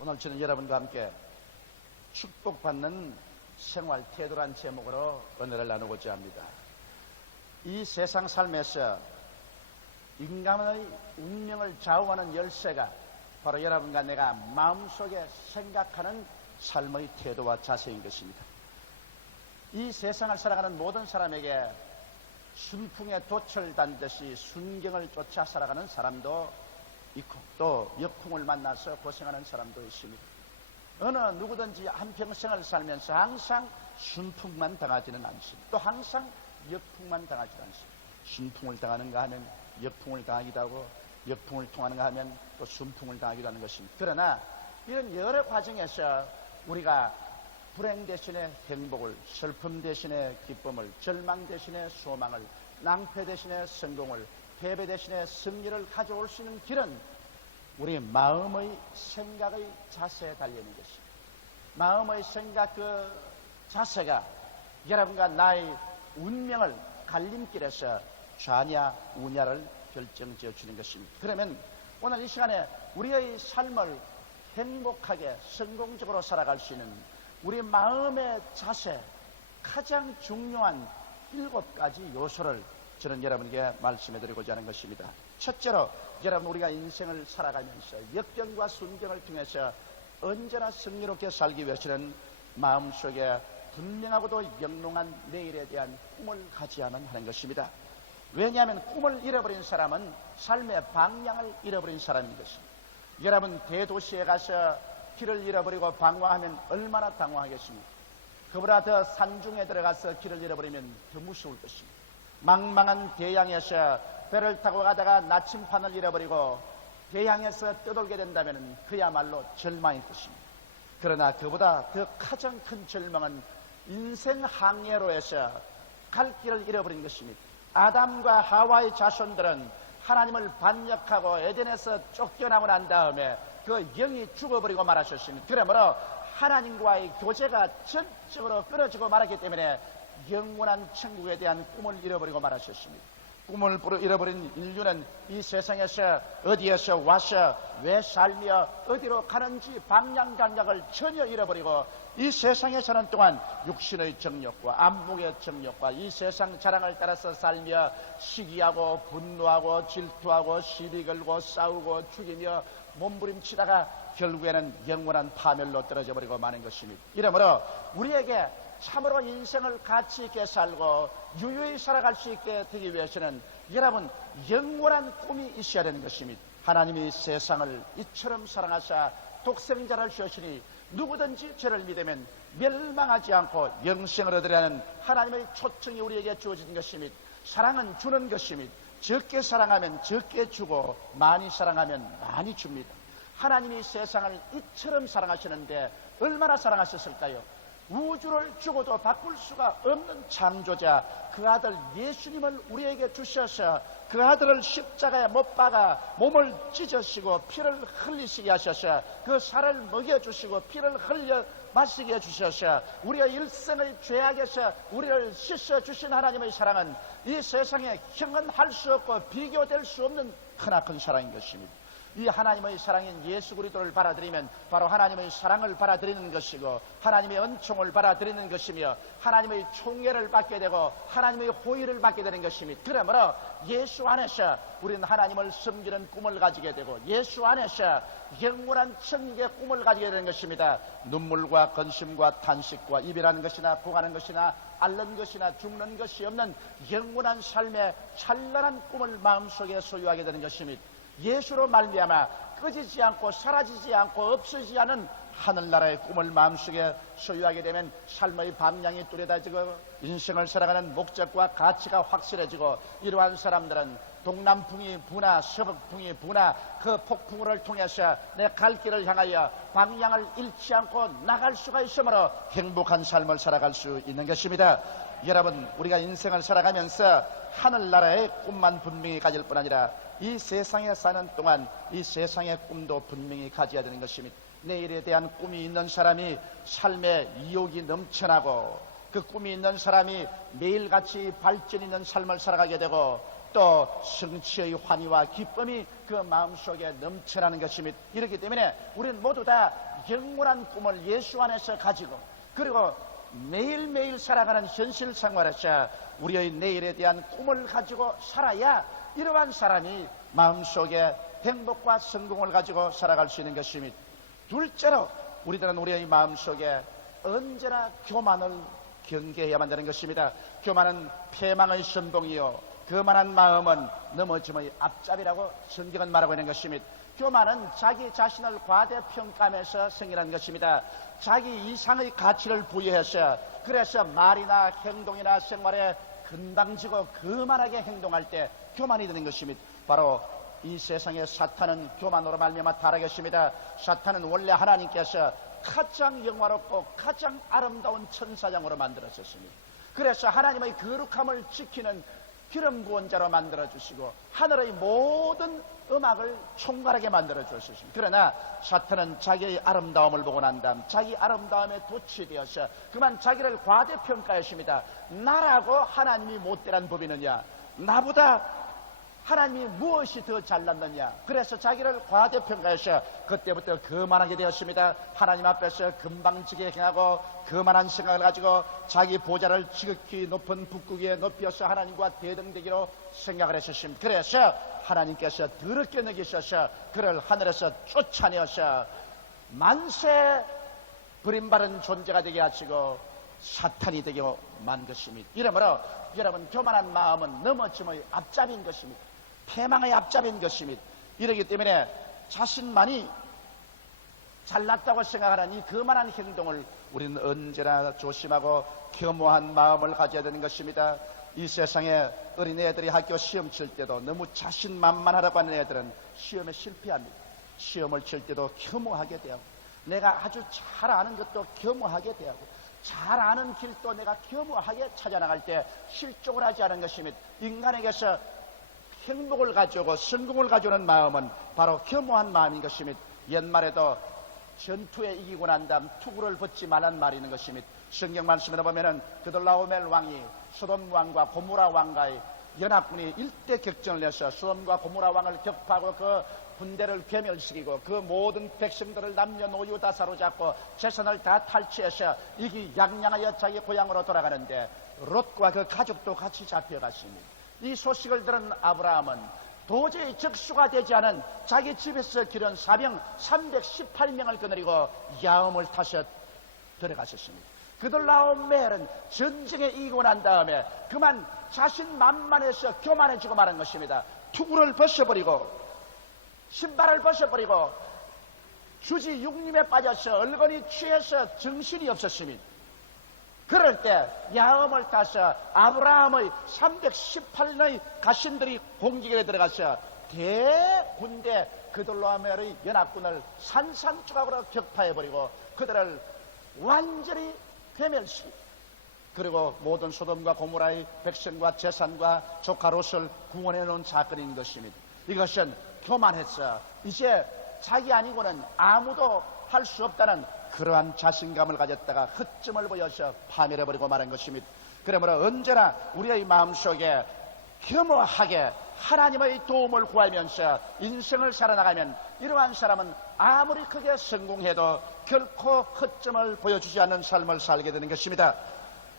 오늘 저는 여러분과 함께 축복받는 생활 태도란 제목으로 은혜를 나누고자 합니다. 이 세상 삶에서 인간의 운명을 좌우하는 열쇠가 바로 여러분과 내가 마음속에 생각하는 삶의 태도와 자세인 것입니다. 이 세상을 살아가는 모든 사람에게 순풍에 돛을 단 듯이 순경을 쫓아 살아가는 사람도 있고 또 역풍을 만나서 고생하는 사람도 있습니다. 어느 누구든지 한평생을 살면서 항상 순풍만 당하지는 않습니다. 또 항상 역풍만 당하지는 않습니다. 순풍을 당하는가 하면 역풍을 당하기도 하고 역풍을 통하는가 하면 또 순풍을 당하기도 하는 것입니다. 그러나 이런 여러 과정에서 우리가 불행 대신에 행복을, 슬픔 대신에 기쁨을, 절망 대신에 소망을, 낭패 대신에 성공을, 패배 대신에 승리를 가져올 수 있는 길은 우리 마음의 생각의 자세에 달려있는 것입니다. 마음의 생각 그 자세가 여러분과 나의 운명을 갈림길에서 좌냐 우냐를 결정지어 주는 것입니다. 그러면 오늘 이 시간에 우리의 삶을 행복하게 성공적으로 살아갈 수 있는 우리 마음의 자세, 가장 중요한 7가지 요소를 저는 여러분에게 말씀해 드리고자 하는 것입니다. 첫째로 여러분, 우리가 인생을 살아가면서 역경과 순경을 통해서 언제나 승리롭게 살기 위해서는 마음속에 분명하고도 영롱한 내일에 대한 꿈을 가져야만 하는 것입니다. 왜냐하면 꿈을 잃어버린 사람은 삶의 방향을 잃어버린 사람인 것입니다. 여러분, 대도시에 가서 길을 잃어버리고 방황하면 얼마나 당황하겠습니까? 그보다 더 산중에 들어가서 길을 잃어버리면 더 무서울 것입니다. 망망한 대양에서 배를 타고 가다가 나침판을 잃어버리고 대양에서 떠돌게 된다면 그야말로 절망일 것입니다. 그러나 그보다 더 가장 큰 절망은 인생 항해로에서 갈 길을 잃어버린 것입니다. 아담과 하와의 자손들은 하나님을 반역하고 에덴에서 쫓겨나고 난 다음에 그 영이 죽어버리고 말하셨습니다. 그러므로 하나님과의 교제가 전적으로 끊어지고 말았기 때문에 영원한 천국에 대한 꿈을 잃어버리고 말하셨습니다. 꿈을 잃어버린 인류는 이 세상에서 어디에서 와서 왜 살며 어디로 가는지 방향 감각을 전혀 잃어버리고 이 세상에 사는 동안 육신의 정욕과 안목의 정욕과 이 세상 자랑을 따라서 살며 시기하고 분노하고 질투하고 시비 걸고 싸우고 죽이며 몸부림치다가 결국에는 영원한 파멸로 떨어져 버리고 마는 것입니다. 이러므로 우리에게 참으로 인생을 가치 있게 살고 유유히 살아갈 수 있게 되기 위해서는 여러분, 영원한 꿈이 있어야 되는 것입니다. 하나님이 세상을 이처럼 사랑하사 독생자를 주시니 누구든지 저를 믿으면 멸망하지 않고 영생을 얻으려는 하나님의 초청이 우리에게 주어진 것입니다. 사랑은 주는 것입니다. 적게 사랑하면 적게 주고 많이 사랑하면 많이 줍니다. 하나님이 세상을 이처럼 사랑하시는데 얼마나 사랑하셨을까요? 우주를 주고도 바꿀 수가 없는 창조자 그 아들 예수님을 우리에게 주셔서 그 아들을 십자가에 못 박아 몸을 찢으시고 피를 흘리시게 하셔서 그 살을 먹여주시고 피를 흘려 마시게 해주셔서 우리의 일생의 죄악에서 우리를 씻어주신 하나님의 사랑은 이 세상에 형언할 수 없고 비교될 수 없는 크나큰 사랑인 것입니다. 이 하나님의 사랑인 예수 그리스도를 받아들이면 바로 하나님의 사랑을 받아들이는 것이고 하나님의 은총을 받아들이는 것이며 하나님의 총애를 받게 되고 하나님의 호의를 받게 되는 것입니다. 그러므로 예수 안에서 우리는 하나님을 섬기는 꿈을 가지게 되고 예수 안에서 영원한 천국의 꿈을 가지게 되는 것입니다. 눈물과 근심과 탄식과 이별하는 것이나 고가는 것이나 앓는 것이나 죽는 것이 없는 영원한 삶의 찬란한 꿈을 마음속에 소유하게 되는 것입니다. 예수로 말미암아 꺼지지 않고 사라지지 않고 없어지지 않은 하늘나라의 꿈을 마음속에 소유하게 되면 삶의 방향이 뚜렷해지고 인생을 살아가는 목적과 가치가 확실해지고 이러한 사람들은 동남풍이 부나 서북풍이 부나 그 폭풍우를 통해서 내 갈 길을 향하여 방향을 잃지 않고 나갈 수가 있으므로 행복한 삶을 살아갈 수 있는 것입니다. 여러분, 우리가 인생을 살아가면서 하늘나라의 꿈만 분명히 가질 뿐 아니라 이 세상에 사는 동안 이 세상의 꿈도 분명히 가져야 되는 것입니다. 내일에 대한 꿈이 있는 사람이 삶에 이욕이 넘쳐나고 그 꿈이 있는 사람이 매일같이 발전 있는 삶을 살아가게 되고 또 성취의 환희와 기쁨이 그 마음속에 넘쳐나는 것입니다. 이렇기 때문에 우리는 모두 다 영원한 꿈을 예수 안에서 가지고 그리고 매일매일 살아가는 현실 생활에서 우리의 내일에 대한 꿈을 가지고 살아야 이러한 사람이 마음속에 행복과 성공을 가지고 살아갈 수 있는 것입니다. 둘째로 우리들은 우리의 마음속에 언제나 교만을 경계해야만 되는 것입니다. 교만은 패망의 선봉이요 거만한 마음은 넘어짐의 앞잡이라고 성경은 말하고 있는 것입니다. 교만은 자기 자신을 과대평가하면서 생겨난 것입니다. 자기 이상의 가치를 부여해서 그래서 말이나 행동이나 생활에 건방지고 거만하게 행동할 때 교만이 되는 것입니다. 바로 이 세상의 사탄은 교만으로 말미암아 타락했습니다. 사탄은 원래 하나님께서 가장 영화롭고 가장 아름다운 천사장으로 만들어졌습니다. 그래서 하나님의 거룩함을 지키는 기름 부은 자로 만들어주시고 하늘의 모든 음악을 총괄하게 만들어주셨습니다. 그러나 사탄은 자기의 아름다움을 보고 난 다음 자기 아름다움에 도취되어서 그만 자기를 과대평가했습니다. 나라고 하나님이 못되란 법이 있느냐, 나보다 하나님이 무엇이 더 잘났느냐. 그래서 자기를 과대평가해서 그때부터 거만하게 되었습니다. 하나님 앞에서 금방지게 행하고 거만한 생각을 가지고 자기 보좌를 지극히 높은 북극에 높여서 하나님과 대등되기로 생각을 했었습니다. 그래서 하나님께서 더럽게 여기셔서 그를 하늘에서 쫓아내어서 만세 버림받은 존재가 되게 하시고 사탄이 되게 만드십니다. 이러므로 여러분, 교만한 마음은 넘어짐의 앞잡이인 것입니다. 패망의 앞잡이인 것입니다. 이러기 때문에 자신만이 잘났다고 생각하는 이 거만한 행동을 우리는 언제나 조심하고 겸허한 마음을 가져야 되는 것입니다. 이 세상에 어린애들이 학교 시험 칠 때도 너무 자신만만하다고 하는 애들은 시험에 실패합니다. 시험을 칠 때도 겸허하게 되고 내가 아주 잘 아는 것도 겸허하게 되고 잘 아는 길도 내가 겸허하게 찾아나갈 때 실족을 하지 않은 것입니다. 인간에게서 행복을 가져오고 성공을 가져오는 마음은 바로 겸허한 마음인 것입니다. 옛말에도 전투에 이기고 난 다음 투구를 벗지 말란 말이 있는 것입니다. 성경 말씀에 보면은 그돌라오멜 왕이 소돔 왕과 고모라 왕과의 연합군이 일대 격전을 해서 소돔과 고모라 왕을 격파하고 그 군대를 괴멸시키고 그 모든 백성들을 남녀노유 다 사로잡고 재산을 다 탈취해서 이기 양양하여 자기 고향으로 돌아가는데 롯과 그 가족도 같이 잡혀갔습니다. 이 소식을 들은 아브라함은 도저히 적수가 되지 않은 자기 집에서 기른 사병 318명을 거느리고 야움을 타서 들어가셨습니다. 그돌라오멜은 전쟁에 이기고 난 다음에 그만 자신만만해서 교만해지고 말한 것입니다. 투구를 벗어버리고 신발을 벗어버리고 주지 육림에 빠져서 얼건이 취해서 정신이 없었습니다. 그럴 때 야음을 타서 아브라함의 318명의 가신들이 공격에 들어가서 대군대 그돌라오멜의 연합군을 산산조각으로 격파해버리고 그들을 완전히 괴멸시키고 그리고 모든 소돔과 고모라의 백성과 재산과 조카 롯을 구원해 놓은 사건인 것입니다. 이것은 교만해서 이제 자기 아니고는 아무도 할 수 없다는 그러한 자신감을 가졌다가 흑점을 보여서 파멸해버리고 말한 것입니다. 그러므로 언제나 우리의 마음속에 겸허하게 하나님의 도움을 구하면서 인생을 살아나가면 이러한 사람은 아무리 크게 성공해도 결코 흑점을 보여주지 않는 삶을 살게 되는 것입니다.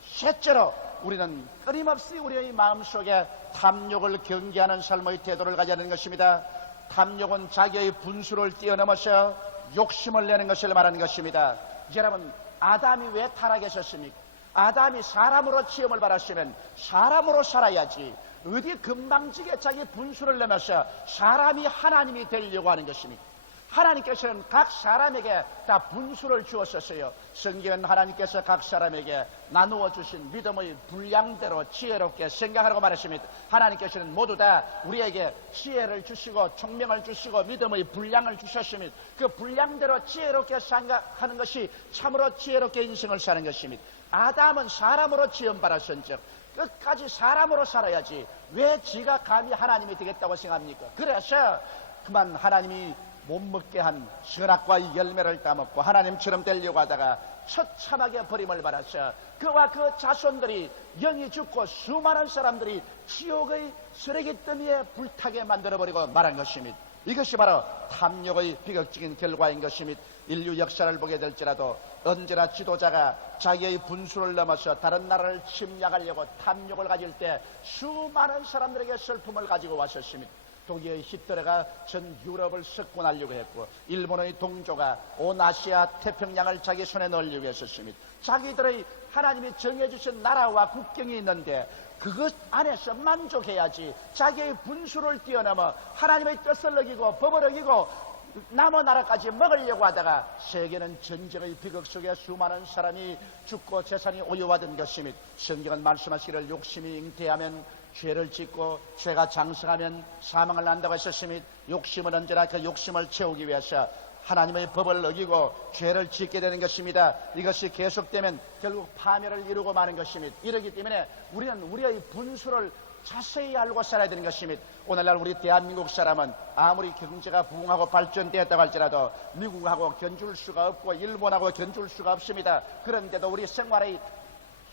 셋째로 우리는 끊임없이 우리의 마음속에 탐욕을 경계하는 삶의 태도를 가져야 하는 것입니다. 탐욕은 자기의 분수를 뛰어넘어서 욕심을 내는 것을 말하는 것입니다. 여러분, 아담이 왜 타락했었습니까? 아담이 사람으로 시험을 받았으면 사람으로 살아야지 어디 금방지게 자기 분수를 내면서 사람이 하나님이 되려고 하는 것입니까? 하나님께서는 각 사람에게 다 분수를 주었었어요. 성경은 하나님께서 각 사람에게 나누어 주신 믿음의 분량대로 지혜롭게 생각하라고 말했습니다. 하나님께서는 모두 다 우리에게 지혜를 주시고 총명을 주시고 믿음의 분량을 주셨습니다. 그 분량대로 지혜롭게 생각하는 것이 참으로 지혜롭게 인생을 사는 것입니다. 아담은 사람으로 지음받았은즉 끝까지 사람으로 살아야지 왜 지가 감히 하나님이 되겠다고 생각합니까? 그래서 그만 하나님이 못 먹게 한 선악과의 열매를 따먹고 하나님처럼 되려고 하다가 처참하게 버림을 받아서 그와 그 자손들이 영이 죽고 수많은 사람들이 지옥의 쓰레기더미에 불타게 만들어버리고 말한 것입니다. 이것이 바로 탐욕의 비극적인 결과인 것입니다. 인류 역사를 보게 될지라도 언제나 지도자가 자기의 분수를 넘어서 다른 나라를 침략하려고 탐욕을 가질 때 수많은 사람들에게 슬픔을 가지고 왔었습니다. 독일의 히틀러가 전 유럽을 석권하려고 했고, 일본의 동조가 온 아시아 태평양을 자기 손에 넣으려고 했었습니다. 자기들의 하나님이 정해주신 나라와 국경이 있는데 그것 안에서 만족해야지 자기의 분수를 뛰어넘어 하나님의 뜻을 어기고 법을 어기고 남의 나라까지 먹으려고 하다가 세계는 전쟁의 비극 속에 수많은 사람이 죽고 재산이 오염화된 것입니다. 성경은 말씀하시기를 욕심이 잉태하면 죄를 짓고 죄가 장성하면 사망을 난다고 했었습니다. 욕심은 언제나 그 욕심을 채우기 위해서 하나님의 법을 어기고 죄를 짓게 되는 것입니다. 이것이 계속되면 결국 파멸을 이루고 마는 것입니다. 이러기 때문에 우리는 우리의 분수를 자세히 알고 살아야 되는 것입니다. 오늘날 우리 대한민국 사람은 아무리 경제가 부흥하고 발전되었다고 할지라도 미국하고 견줄 수가 없고 일본하고 견줄 수가 없습니다. 그런데도 우리 생활의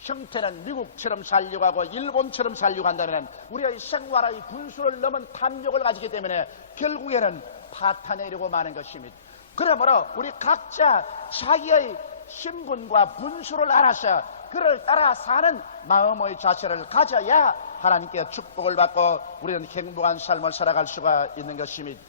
형태는 미국처럼 살려고 하고 일본처럼 살려고 한다면 우리의 생활의 분수를 넘은 탐욕을 가지기 때문에 결국에는 파탄에 이르고 마는 것입니다. 그러므로 우리 각자 자기의 신분과 분수를 알아서 그를 따라 사는 마음의 자세를 가져야 하나님께 축복을 받고 우리는 행복한 삶을 살아갈 수가 있는 것입니다.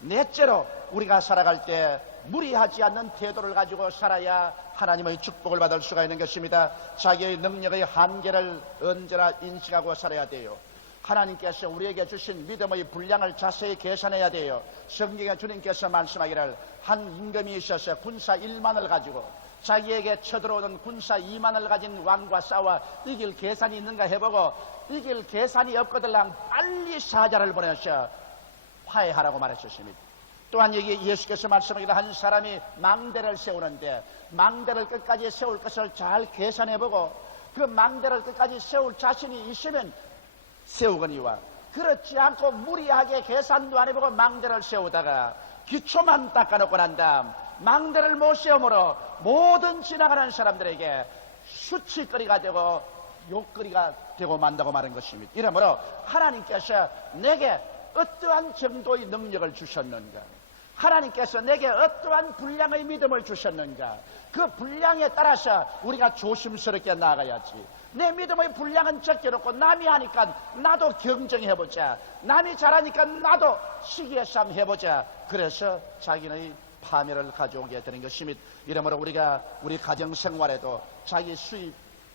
넷째로 우리가 살아갈 때 무리하지 않는 태도를 가지고 살아야 하나님의 축복을 받을 수가 있는 것입니다. 자기의 능력의 한계를 언제나 인식하고 살아야 돼요. 하나님께서 우리에게 주신 믿음의 분량을 자세히 계산해야 돼요. 성경에 주님께서 말씀하기를 한 임금이 있어서 군사 1만을 가지고 자기에게 쳐들어오는 군사 2만을 가진 왕과 싸워 이길 계산이 있는가 해보고 이길 계산이 없거들랑 빨리 사자를 보내서 화해하라고 말했었습니다. 또한 여기 예수께서 말씀하기를 한 사람이 망대를 세우는데 망대를 끝까지 세울 것을 잘 계산해보고 그 망대를 끝까지 세울 자신이 있으면 세우거니와 그렇지 않고 무리하게 계산도 안 해보고 망대를 세우다가 기초만 닦아놓고 난 다음 망대를 못 세우므로 모든 지나가는 사람들에게 수치거리가 되고 욕거리가 되고 만다고 말한 것입니다. 이러므로 하나님께서 내게 어떠한 정도의 능력을 주셨는가, 하나님께서 내게 어떠한 분량의 믿음을 주셨는가, 그 분량에 따라서 우리가 조심스럽게 나아가야지. 내 믿음의 분량은 적혀놓고 남이 하니까 나도 경쟁해보자, 남이 잘하니까 나도 시기해싸움 해보자. 그래서 자기의 파멸을 가져오게 되는 것입니다. 이러므로 우리가 우리 가정생활에도 자기 수입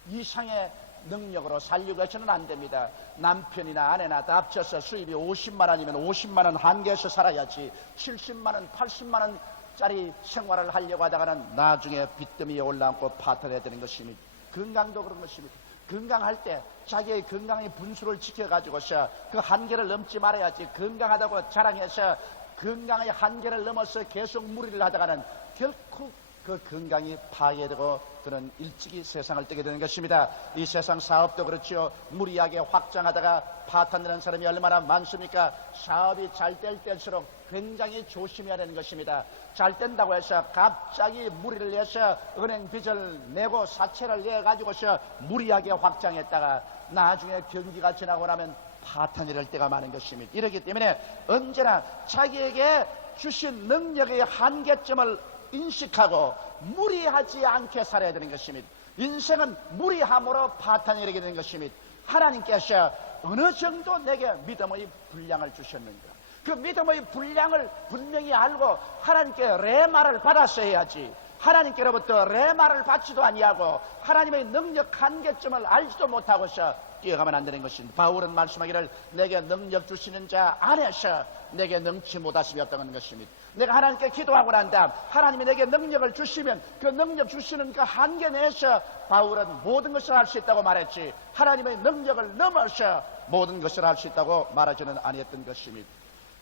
이상의 능력으로 살려고 해서는 안 됩니다. 남편이나 아내나 다 합쳐서 수입이 50만 원이면 50만 원 한계에서 살아야지 70만 원, 80만 원짜리 생활을 하려고 하다가는 나중에 빚더미에 올라앉고 파탄해야 되는 것입니다. 건강도 그런 것입니다. 건강할 때 자기의 건강의 분수를 지켜가지고서 그 한계를 넘지 말아야지. 건강하다고 자랑해서 건강의 한계를 넘어서 계속 무리를 하다가는 결코 그 건강이 파괴되고 그는 일찍이 세상을 뜨게 되는 것입니다. 이 세상 사업도 그렇지요. 무리하게 확장하다가 파탄되는 사람이 얼마나 많습니까? 사업이 잘 될 때일수록 굉장히 조심해야 되는 것입니다. 잘 된다고 해서 갑자기 무리를 내서 은행 빚을 내고 사채를 내가지고서 무리하게 확장했다가 나중에 경기가 지나고 나면 파탄이 될 때가 많은 것입니다. 이렇기 때문에 언제나 자기에게 주신 능력의 한계점을 인식하고 무리하지 않게 살아야 되는 것입니다. 인생은 무리함으로 파탄이 이르게 되는 것입니다. 하나님께서 어느 정도 내게 믿음의 분량을 주셨는가, 그 믿음의 분량을 분명히 알고 하나님께 레마를 받았어야 해야지. 하나님께로부터 레마를 받지도 아니하고 하나님의 능력 한계점을 알지도 못하고서 뛰어가면 안 되는 것입니다. 바울은 말씀하기를 내게 능력 주시는 자 안에서 내게 능치 못하심이 없다는 것입니다. 내가 하나님께 기도하고 난 다음 하나님이 내게 능력을 주시면 그 능력 주시는 그 한계 내에서 바울은 모든 것을 할 수 있다고 말했지, 하나님의 능력을 넘어서 모든 것을 할 수 있다고 말하지는 아니했던 것입니다.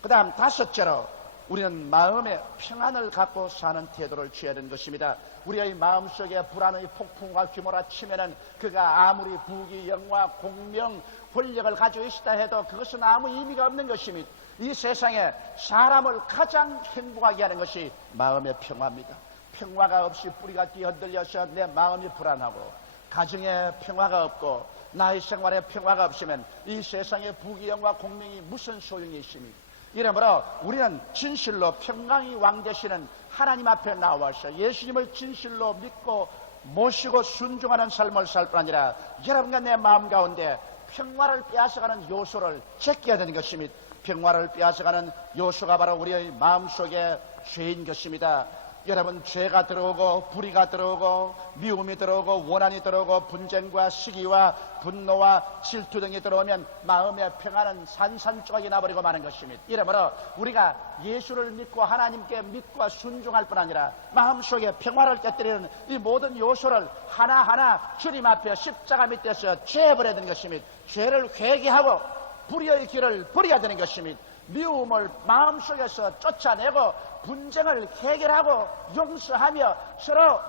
그 다음 다섯째로 우리는 마음의 평안을 갖고 사는 태도를 취해야 되는 것입니다. 우리의 마음속에 불안의 폭풍과 휘몰아치면은 그가 아무리 부귀, 영화, 공명, 권력을 가지고 있다 해도 그것은 아무 의미가 없는 것입니다. 이 세상에 사람을 가장 행복하게 하는 것이 마음의 평화입니다. 평화가 없이 뿌리가 뛰어들려서 내 마음이 불안하고 가정에 평화가 없고 나의 생활에 평화가 없으면 이 세상의 부귀, 영화, 공명이 무슨 소용이 있습니까? 이러므로 우리는 진실로 평강이 왕 되시는 하나님 앞에 나와서 예수님을 진실로 믿고 모시고 순종하는 삶을 살 뿐 아니라 여러분과 내 마음 가운데 평화를 빼앗아가는 요소를 제껴야 되는 것입니다. 평화를 빼앗아가는 요소가 바로 우리의 마음속에 죄인 것입니다. 여러분, 죄가 들어오고 불의가 들어오고 미움이 들어오고 원한이 들어오고 분쟁과 시기와 분노와 질투 등이 들어오면 마음의 평화는 산산조각이 나버리고 마는 것입니다. 이러므로 우리가 예수를 믿고 하나님께 믿고 순종할 뿐 아니라 마음속에 평화를 깨뜨리는 이 모든 요소를 하나하나 주님 앞에 십자가 밑에서 죄버려야 되는 것입니다. 죄를 회개하고 불의의 길을 버려야 되는 것입니다. 미움을 마음속에서 쫓아내고 분쟁을 해결하고 용서하며 서로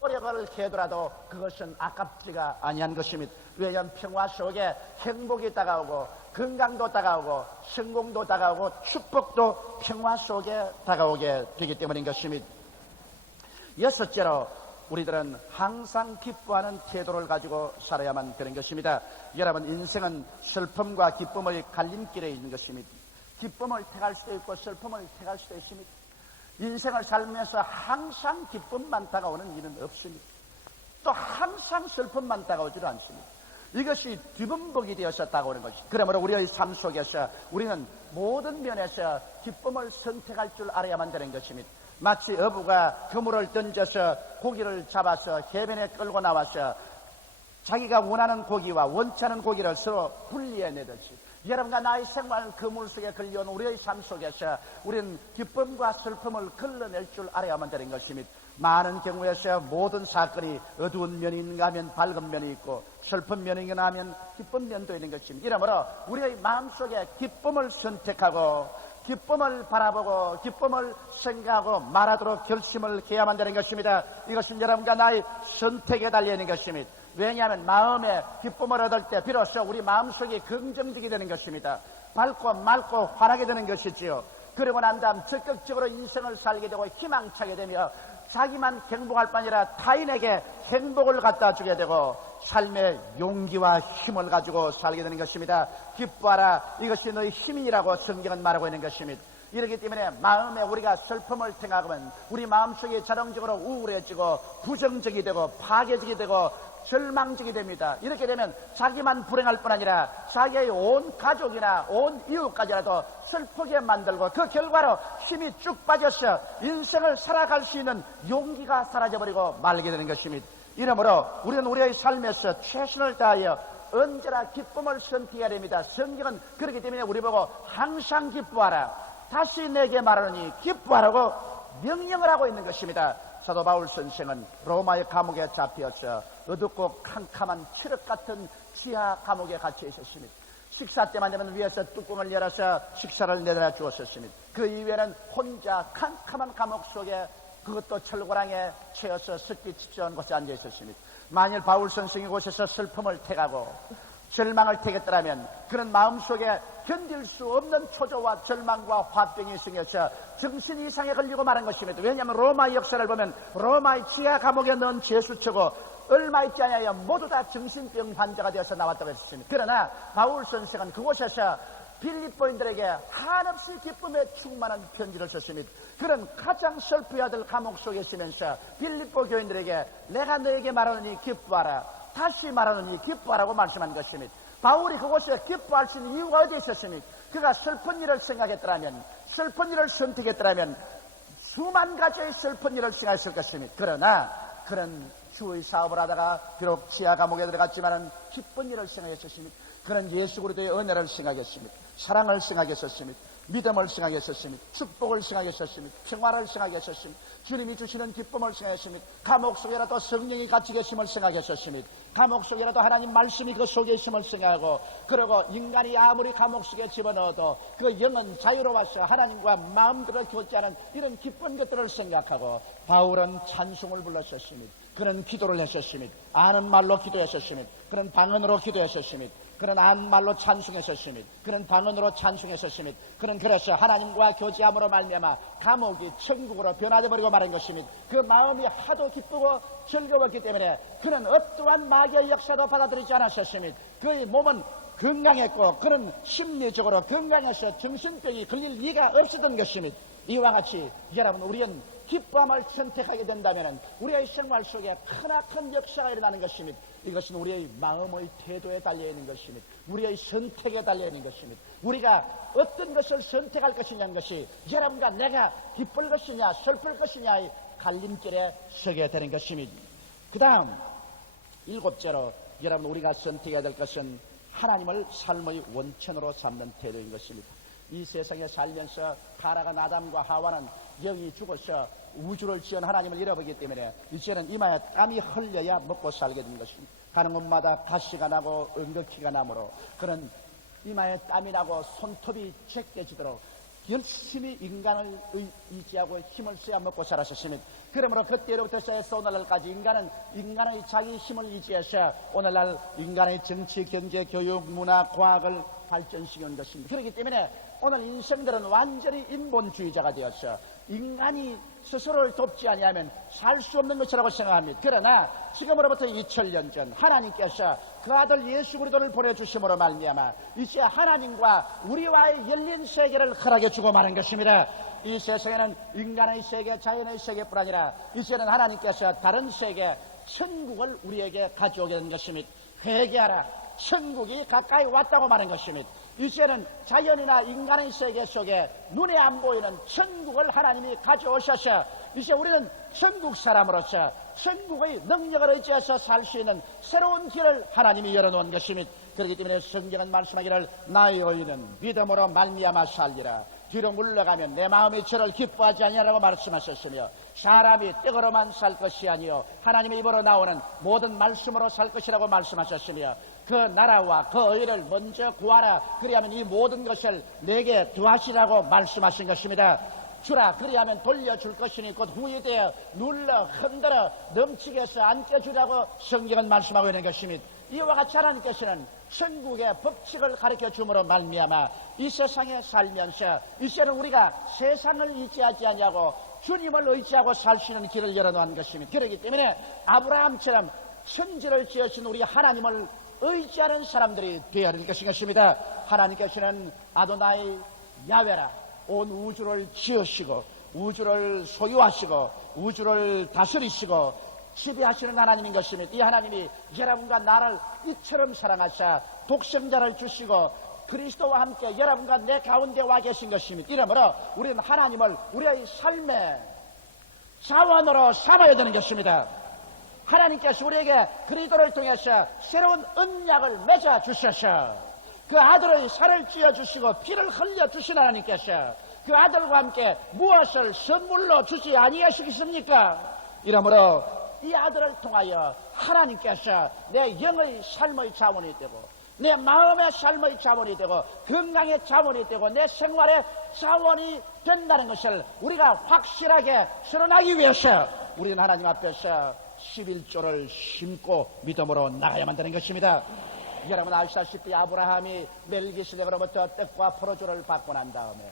노력을 해더라도 그것은 아깝지가 아니한 것입니다. 왜냐하면 평화 속에 행복이 다가오고 건강도 다가오고 성공도 다가오고 축복도 평화 속에 다가오게 되기 때문인 것입니다. 여섯째로 우리들은 항상 기뻐하는 태도를 가지고 살아야만 되는 것입니다. 여러분, 인생은 슬픔과 기쁨의 갈림길에 있는 것입니다. 기쁨을 택할 수도 있고 슬픔을 택할 수도 있습니다. 인생을 살면서 항상 기쁨만 다가오는 일은 없습니다. 또 항상 슬픔만 다가오지도 않습니다. 이것이 뒤범벅이 되어서 다가오는 것입니다. 그러므로 우리의 삶 속에서 우리는 모든 면에서 기쁨을 선택할 줄 알아야만 되는 것입니다. 마치 어부가 그물을 던져서 고기를 잡아서 해변에 끌고 나와서 자기가 원하는 고기와 원치 않은 고기를 서로 분리해내듯이 여러분과 나의 생활 그물 속에 걸려온 우리의 삶 속에서 우리는 기쁨과 슬픔을 걸러낼 줄 알아야만 되는 것입니다. 많은 경우에서 모든 사건이 어두운 면이 있는가 하면 밝은 면이 있고 슬픈 면이 있는가 하면 기쁜 면도 있는 것입니다. 이러므로 우리의 마음속에 기쁨을 선택하고 기쁨을 바라보고 기쁨을 생각하고 말하도록 결심을 해야만 되는 것입니다. 이것은 여러분과 나의 선택에 달려있는 것입니다. 왜냐하면 마음에 기쁨을 얻을 때 비로소 우리 마음속이 긍정적이 되는 것입니다. 밝고 맑고 환하게 되는 것이지요. 그러고 난 다음 적극적으로 인생을 살게 되고 희망차게 되며 자기만 행복할 뿐 아니라 타인에게 행복을 갖다 주게 되고 삶의 용기와 힘을 가지고 살게 되는 것입니다. 기뻐하라, 이것이 너의 힘이라고 성경은 말하고 있는 것입니다. 이렇기 때문에 마음에 우리가 슬픔을 생각하면 우리 마음속이 자동적으로 우울해지고 부정적이 되고 파괴적이 되고 절망적이 됩니다. 이렇게 되면 자기만 불행할 뿐 아니라 자기의 온 가족이나 온 이웃까지라도 슬프게 만들고 그 결과로 힘이 쭉 빠져서 인생을 살아갈 수 있는 용기가 사라져버리고 말게 되는 것입니다. 이러므로 우리는 우리의 삶에서 최선을 다하여 언제나 기쁨을 선택해야 됩니다. 성경은 그렇기 때문에 우리 보고 항상 기뻐하라, 다시 내게 말하노니 기뻐하라고 명령을 하고 있는 것입니다. 사도 바울 선생은 로마의 감옥에 잡혀서 어둡고 캄캄한 칠흑 같은 지하 감옥에 갇혀 있었습니다. 식사 때만 되면 위에서 뚜껑을 열어서 식사를 내려다 주었었습니다. 그 이후에는 혼자 캄캄한 감옥 속에 그것도 철고랑에 채워서 습기 짙은 곳에 앉아 있었습니다. 만일 바울 선생이 곳에서 슬픔을 택하고 절망을 택했더라면 그런 마음속에 견딜 수 없는 초조와 절망과 화병이 생겨서 정신 이상에 걸리고 마는 것입니다. 왜냐하면 로마의 역사를 보면 로마의 지하 감옥에 넣은 죄수처고 얼마 있지 않아요 모두 다 정신병 환자가 되어서 나왔다고 했습니다. 그러나 바울 선생은 그곳에서 빌립보인들에게 한없이 기쁨에 충만한 편지를 썼습니다. 그런 가장 슬퍼해야 될 감옥 속에 있으면서 빌립보 교인들에게 내가 너에게 말하노니 기뻐하라, 다시 말하노니 기뻐하라고 말씀한 것입니다. 바울이 그곳에 기뻐할 수 있는 이유가 어디에 있었습니까? 그가 슬픈 일을 생각했더라면, 슬픈 일을 선택했더라면 수만 가지의 슬픈 일을 생각했을 것입니다. 그러나 그런 주의 사업을 하다가 비록 지하 감옥에 들어갔지만 기쁜 일을 생각했었습니다. 그는 예수 그리스도의 은혜를 생각했습니다. 사랑을 생각했었습니다. 믿음을 생각했었습니다. 축복을 생각했었습니다. 평화를 생각했었습니다. 주님이 주시는 기쁨을 생각했습니다. 감옥 속에라도 성령이 같이 계심을 생각했었습니다. 감옥 속에라도 하나님 말씀이 그 속에 있음을 생각하고, 그리고 인간이 아무리 감옥 속에 집어넣어도 그 영은 자유로워서 하나님과 마음대로 교제하는 이런 기쁜 것들을 생각하고 바울은 찬송을 불렀었습니다. 그는 기도를 했었습니다. 아는 말로 기도했었습니다. 그는 방언으로 기도했었습니다. 그는 아는 말로 찬송했었습니다. 그는 방언으로 찬송했었습니다. 그는 그래서 하나님과 교제함으로 말미암아 감옥이 천국으로 변화되어 버리고 말한 것입니다. 그 마음이 하도 기쁘고 즐거웠기 때문에 그는 어떠한 마귀의 역사도 받아들이지 않았었습니다. 그의 몸은 건강했고 그런 심리적으로 건강해서 정신병이 걸릴 리가 없었던 것입니다. 이와 같이 여러분, 우리는 기뻐함을 선택하게 된다면 우리의 생활 속에 크나큰 역사가 일어나는 것입니다. 이것은 우리의 마음의 태도에 달려있는 것입니다. 우리의 선택에 달려있는 것입니다. 우리가 어떤 것을 선택할 것이냐는 것이 여러분과 내가 기쁠 것이냐 슬플 것이냐의 갈림길에 서게 되는 것입니다. 그 다음 7째로 여러분, 우리가 선택해야 될 것은 하나님을 삶의 원천으로 삼는 태도인 것입니다. 이 세상에 살면서 타락한 아담과 하와는 영이 죽어서 우주를 지은 하나님을 잃어버리기 때문에 이제는 이마에 땀이 흘려야 먹고 살게 된 것입니다. 가는 곳마다 가시가 나고 은거키가 나므로 그런 이마에 땀이 나고 손톱이 제껴지도록 열심히 인간을 의지하고 힘을 써야 먹고 살았었습니다. 그러므로 그때로부터 시작해서 오늘날까지 인간은 인간의 자기 힘을 의지해서 오늘날 인간의 정치, 경제, 교육, 문화, 과학을 발전시키는 것입니다. 그렇기 때문에 오늘 인생들은 완전히 인본주의자가 되었어. 인간이 스스로를 돕지 아니하면 살 수 없는 것이라고 생각합니다. 그러나 지금으로부터 2000년 전 하나님께서 그 아들 예수 그리스도를 보내주심으로 말미암아 이제 하나님과 우리와의 열린 세계를 허락해 주고 마는 것입니다. 이 세상에는 인간의 세계, 자연의 세계뿐 아니라 이제는 하나님께서 다른 세계, 천국을 우리에게 가져오게 된 것입니다. 회개하라, 천국이 가까이 왔다고 말하는 것입니다. 이제는 자연이나 인간의 세계 속에 눈에 안 보이는 천국을 하나님이 가져오셔서 이제 우리는 천국 사람으로서 천국의 능력을 의지해서 살 수 있는 새로운 길을 하나님이 열어놓은 것입니다. 그렇기 때문에 성경은 말씀하기를 나의 의인은 믿음으로 말미암아 살리라. 뒤로 물러가면 내 마음이 저를 기뻐하지 아니하라고 말씀하셨으며 사람이 떡으로만 살 것이 아니요 하나님의 입으로 나오는 모든 말씀으로 살 것이라고 말씀하셨으며 그 나라와 그 의를 먼저 구하라. 그리하면 이 모든 것을 내게 더하시라고 말씀하신 것입니다. 주라, 그리하면 돌려줄 것이니 곧 후회되어 눌러 흔들어 넘치게 해서 안겨주라고 성경은 말씀하고 있는 것입니다. 이와 같이 하나님께서는 천국의 법칙을 가르쳐 줌으로 말미암아 이 세상에 살면서 이제는 우리가 세상을 의지하지 아니하고 주님을 의지하고 살 수 있는 길을 열어놓은 것입니다. 그렇기 때문에 아브라함처럼 천지를 지으신 우리 하나님을 의지하는 사람들이 되어야 될 것입니다. 하나님께서는 아도나이 야훼라, 온 우주를 지으시고 우주를 소유하시고 우주를 다스리시고 지배하시는 하나님인 것입니다. 이 하나님이 여러분과 나를 이처럼 사랑하사 독생자를 주시고 그리스도와 함께 여러분과 내 가운데 와 계신 것입니다. 이러므로 우리는 하나님을 우리의 삶의 자원으로 삼아야 되는 것입니다. 하나님께서 우리에게 그리스도를 통해서 새로운 언약을 맺어 주셔서 그 아들의 살을 찌어 주시고 피를 흘려 주신 하나님께서 그 아들과 함께 무엇을 선물로 주지 아니하시겠습니까? 이러므로 이 아들을 통하여 하나님께서 내 영의 삶의 자원이 되고 내 마음의 삶의 자원이 되고 건강의 자원이 되고 내 생활의 자원이 된다는 것을 우리가 확실하게 선언하기 위해서 우리는 하나님 앞에서 11조를 심고 믿음으로 나가야만 되는 것입니다. 여러분 아시다시피 아브라함이 멜기세덱으로부터 떡과 포도주를 받고 난 다음에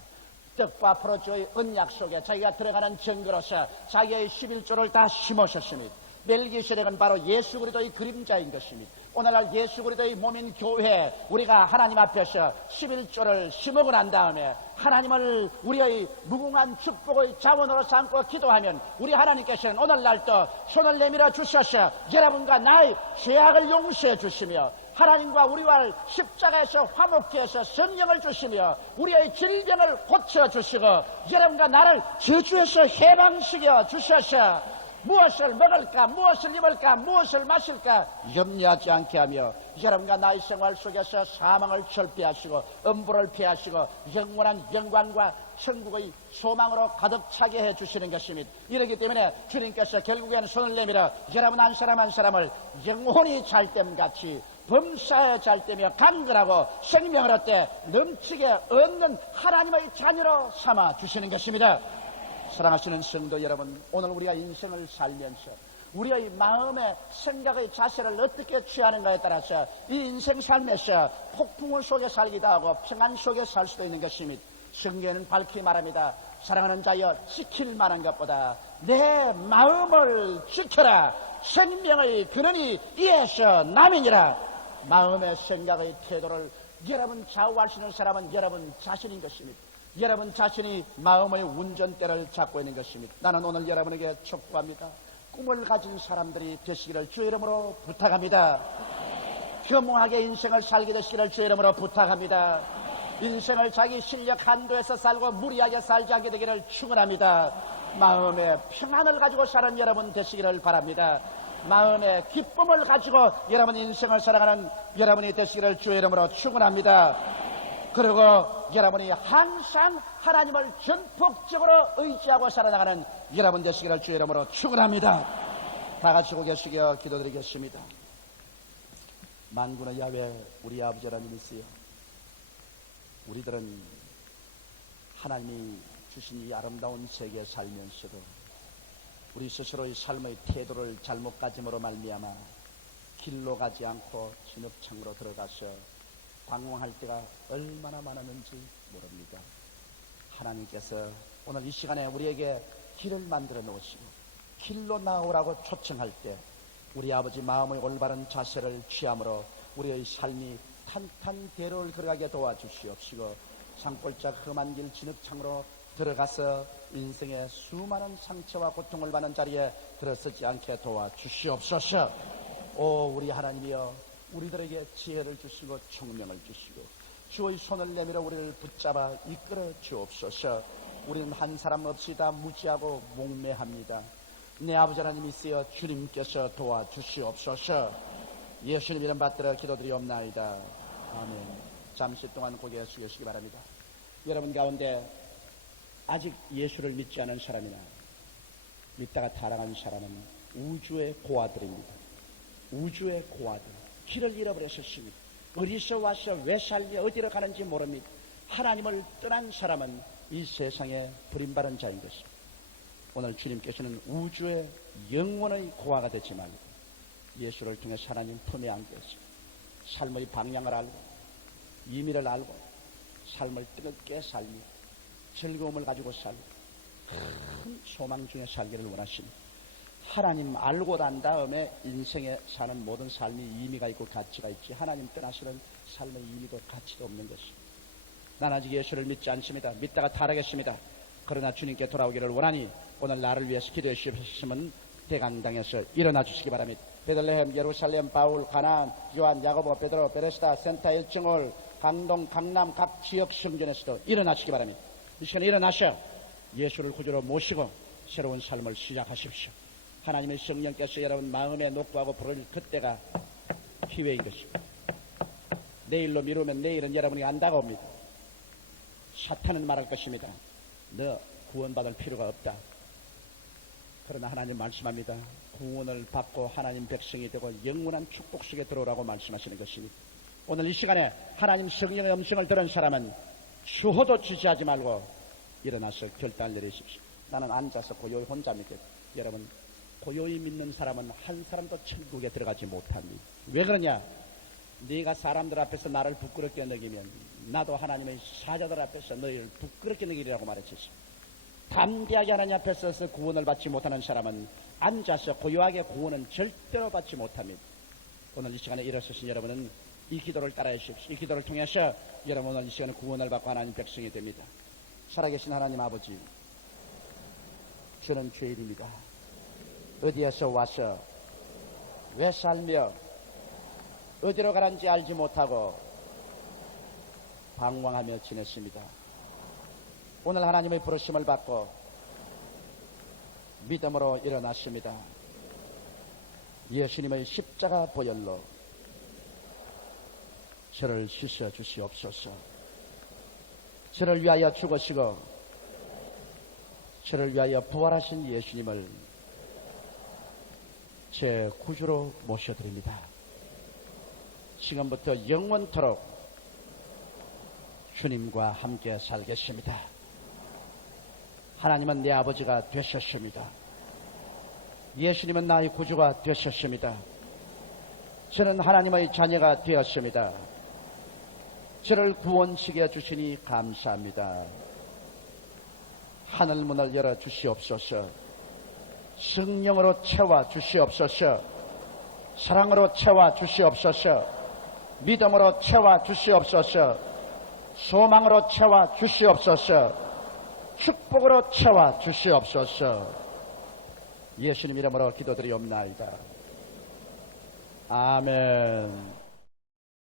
떡과 포도주의 언약 속에 자기가 들어가는 증거로서 자기의 11조를 다 심으셨습니다. 멜기세덱은 바로 예수 그리스도의 그림자인 것입니다. 오늘날 예수 그리스도의 몸인 교회, 우리가 하나님 앞에서 11조를 심고 난 다음에 하나님을 우리의 무궁한 축복의 자원으로 삼고 기도하면 우리 하나님께서는 오늘날도 손을 내밀어 주셔서 여러분과 나의 죄악을 용서해 주시며 하나님과 우리와 십자가에서 화목케 해서 성령을 주시며 우리의 질병을 고쳐주시고 여러분과 나를 저주에서 해방시켜 주셔서 무엇을 먹을까, 무엇을 입을까, 무엇을 마실까 염려하지 않게 하며 여러분과 나의 생활 속에서 사망을 철폐하시고 음부를 피하시고 영원한 영광과 천국의 소망으로 가득 차게 해주시는 것입니다. 이렇기 때문에 주님께서 결국에는 손을 내밀어 여러분 한 사람 한 사람을 영혼이 잘됨같이 범사에 잘되며 강건하고 생명을 얻되 넘치게 얻는 하나님의 자녀로 삼아 주시는 것입니다. 사랑하시는 성도 여러분, 오늘 우리가 인생을 살면서 우리의 마음의 생각의 자세를 어떻게 취하는가에 따라서 이 인생 삶에서 폭풍 속에 살기도 하고 평안 속에 살 수도 있는 것입니다. 성경에는 밝히 말합니다. 사랑하는 자여 지킬 만한 것보다 내 마음을 지켜라. 생명의 근원이 이에서 남이니라. 마음의 생각의 태도를 여러분 좌우할 수 있는 사람은 여러분 자신인 것입니다. 여러분 자신이 마음의 운전대를 잡고 있는 것입니다. 나는 오늘 여러분에게 촉구합니다. 꿈을 가진 사람들이 되시기를 주의 이름으로 부탁합니다. 겸허하게 인생을 살게 되시기를 주의 이름으로 부탁합니다. 인생을 자기 실력 한도에서 살고 무리하게 살지 않게 되기를 축원합니다. 마음의 평안을 가지고 사는 여러분 되시기를 바랍니다. 마음의 기쁨을 가지고 여러분 인생을 살아가는 여러분이 되시기를 주의 이름으로 축원합니다. 그리고 여러분이 항상 하나님을 전폭적으로 의지하고 살아나가는 여러분 되시기를 주의 이름으로 축원합니다. 다 같이 고 계시겨 기도드리겠습니다. 만군의 야훼 우리 아버지 하나님이시여, 우리들은 하나님이 주신 이 아름다운 세계에 살면서도 우리 스스로의 삶의 태도를 잘못 가짐으로 말미암아 길로 가지 않고 진흙창으로 들어가서 방황할 때가 얼마나 많았는지 모릅니다. 하나님께서 오늘 이 시간에 우리에게 길을 만들어 놓으시고 길로 나오라고 초청할 때 우리 아버지 마음의 올바른 자세를 취함으로 우리의 삶이 탄탄대로를 걸어가게 도와주시옵시고 산골짜 험한 길 진흙창으로 들어가서 인생의 수많은 상처와 고통을 받는 자리에 들어서지 않게 도와주시옵소서. 오 우리 하나님이여, 우리들에게 지혜를 주시고 총명을 주시고 주의 손을 내밀어 우리를 붙잡아 이끌어 주옵소서. 우리는 한 사람 없이 다 무지하고 목매합니다. 내 아버지 하나님 있으여 주님께서 도와주시옵소서. 예수님 이름 받들어 기도드리옵나이다. 아멘. 잠시 동안 고개 숙이시기 바랍니다. 여러분 가운데 아직 예수를 믿지 않은 사람이나 믿다가 타락한 사람은 우주의 고아들입니다. 우주의 고아들. 길을 잃어버렸습니다. 어디서 와서 왜 살게 어디로 가는지 모릅니다. 하나님을 떠난 사람은 이 세상에 버림받은 자인 것입니다. 오늘 주님께서는 우주의 영원의 고아가 되지 말고 예수를 통해 하나님 품에 안겨서 삶의 방향을 알고 의미를 알고 삶을 뜨겁게 살며 즐거움을 가지고 살고 큰 소망 중에 살기를 원하십니다. 하나님 알고 난 다음에 인생에 사는 모든 삶이 의미가 있고 가치가 있지, 하나님 떠나시는 삶의 의미도 가치도 없는 것입니다. 난 아직 예수를 믿지 않습니다. 믿다가 타락했습니다. 그러나 주님께 돌아오기를 원하니 오늘 나를 위해서 기도해 주시면 대강당에서 일어나 주시기 바랍니다. 베들레헴, 예루살렘, 바울, 가나안, 요한, 야고보, 베드로, 베레스다, 센터 1층홀, 강동, 강남 각 지역 성전에서도 일어나시기 바랍니다. 이 시간에 일어나셔 예수를 구주로 모시고 새로운 삶을 시작하십시오. 하나님의 성령께서 여러분 마음에 녹구하고 부를 그때가 기회인 것입니다. 내일로 미루면 내일은 여러분이 안 다가옵니다. 사탄은 말할 것입니다. 너 구원받을 필요가 없다. 그러나 하나님 말씀합니다. 구원을 받고 하나님 백성이 되고 영원한 축복 속에 들어오라고 말씀하시는 것입니다. 오늘 이 시간에 하나님 성령의 음성을 들은 사람은 수호도 주지하지 말고 일어나서 결단을 내리십시오. 나는 앉아서 고요히 혼자 믿겠다. 여러분 고요히 믿는 사람은 한 사람도 천국에 들어가지 못합니다. 왜 그러냐? 네가 사람들 앞에서 나를 부끄럽게 여기면 나도 하나님의 사자들 앞에서 너희를 부끄럽게 여기리라고 말했습니다. 담대하게 하나님 앞에 서서 구원을 받지 못하는 사람은 앉아서 고요하게 구원은 절대로 받지 못합니다. 오늘 이 시간에 일어서신 여러분은 이 기도를 따라해 주십시오. 이 기도를 통해서 여러분 오늘 이 시간에 구원을 받고 하나님 백성이 됩니다. 살아계신 하나님 아버지, 저는 죄인입니다. 어디에서 와서 왜 살며 어디로 가는지 알지 못하고 방황하며 지냈습니다. 오늘 하나님의 부르심을 받고 믿음으로 일어났습니다. 예수님의 십자가 보혈로 저를 씻어 주시옵소서. 저를 위하여 죽으시고 저를 위하여 부활하신 예수님을 제 구주로 모셔드립니다. 지금부터 영원토록 주님과 함께 살겠습니다. 하나님은 내 아버지가 되셨습니다. 예수님은 나의 구주가 되셨습니다. 저는 하나님의 자녀가 되었습니다. 저를 구원시켜 주시니 감사합니다. 하늘문을 열어 주시옵소서. 성령으로 채워 주시옵소서. 사랑으로 채워 주시옵소서. 믿음으로 채워 주시옵소서. 소망으로 채워 주시옵소서. 축복으로 채워 주시옵소서. 예수님 이름으로 기도드리옵나이다. 아멘.